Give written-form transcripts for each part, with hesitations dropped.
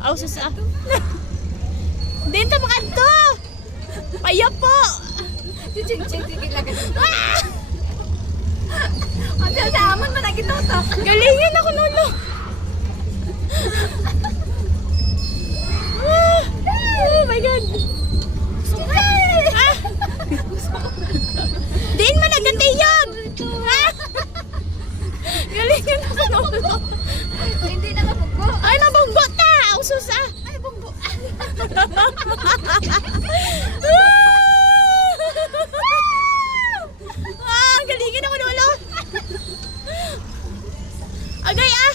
Aw, susa. Dito makanto. Payo po. Ching-ching tigil ka. Ah! Ang sasaman man lagi totok. Galingin ako nulo. Ah! Oh my God. Ah! Diin man nagatiyog. Ah! Galingin ako nulo. Hindi na mabugbo. Ay, nabunggo ta. Aw, susa. Ay, bugbo. Ah, galingin ako nulo. Agay ah.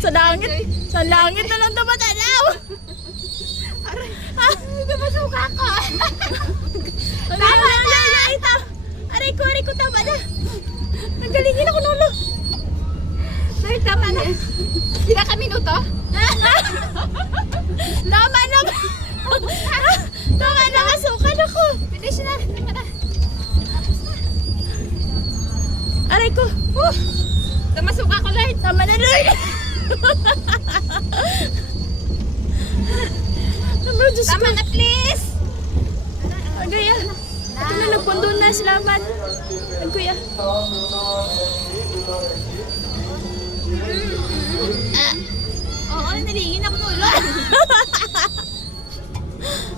Sa langit na lang tumatanaw. Aray, napasuka ko. Tama na. Aray ko, tama na. Nagalingin ako nulo. Sir, tama na. Sila ka minuto? Tama na. Tama na, kasukan ako. Finish na. Tama na. Aray ko. Namasuka ko, Lord. Tama na, Lord. Naman, Diyos ko. Tama na, please. Agay ah. Ito na, nagpundo na. Salamat. Nagkuya. Oo, nalingin ako nulo.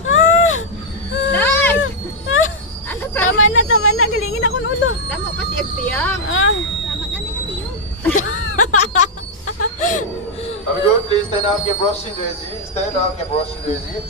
Ah! Lord! Ano pa? Tama na. Galingin ako nulo. Tama pa si Ebiyang. Ah. Tama na ni Ebiyang. Amigo, please stand up, get brushing, Daisy. Stand up, get brushing, Daisy.